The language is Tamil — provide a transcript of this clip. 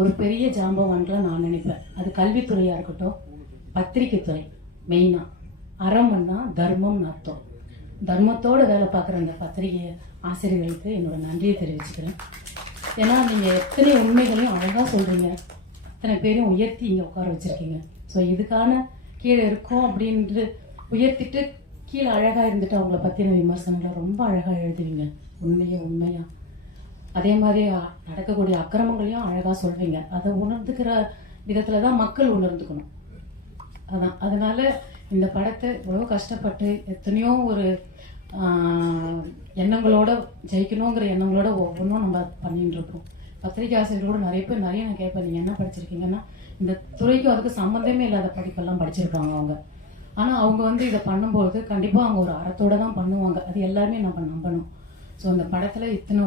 ஒரு பெரிய ஜாம்பவான்களை நான் நினைப்பேன். அது கல்வித்துறையாக இருக்கட்டும் பத்திரிக்கைத்துறை மெயினாக அறம்னா தர்மம்னு அர்த்தம். தர்மத்தோடு வேலை பார்க்குற அந்த பத்திரிகை ஆசிரியர்களுக்கு என்னோட நன்றியை தெரிவிச்சுக்கிறேன். ஏன்னா நீங்கள் எத்தனை உண்மைகளையும் அழகாக சொல்கிறீங்க இத்தனை பேரையும் உயர்த்தி இங்கே உட்கார வச்சுருக்கீங்க. ஸோ இதுக்கான கீழே இருக்கோம் அப்படின்ட்டு உயர்த்திட்டு கீழே அழகாக இருந்துட்டு அவங்கள பற்றின விமர்சனங்களை ரொம்ப அழகாக எழுதுவீங்க. உண்மையே உண்மையாக அதே மாதிரி நடக்கக்கூடிய அக்கிரமங்களையும் அழகாக சொல்வீங்க அதை உணர்ந்துக்கிற விதத்தில் தான் மக்கள் உணர்ந்துக்கணும். அதான். அதனால இந்த படத்தை இவ்வளோ கஷ்டப்பட்டு எத்தனையோ ஒரு எண்ணங்களோட ஜெயிக்கணுங்கிற எண்ணங்களோட ஒவ்வொன்றும் நம்ம பண்ணிட்டு இருக்கோம். பத்திரிகை ஆசிரியர்களோட நிறைய பேர் நிறைய நான் கேட்பேன் நீங்கள் என்ன படிச்சிருக்கீங்கன்னா? இந்த துறைக்கும் அதுக்கு சம்மந்தமே இல்லாத படிப்பெல்லாம் படிச்சிருக்காங்க அவங்க. ஆனால் அவங்க வந்து இதை பண்ணும்போது கண்டிப்பாக அவங்க ஒரு அறத்தோட தான் பண்ணுவாங்க. அது எல்லாருமே நம்ம நம்பணும். ஸோ அந்த படத்தில் இத்தனை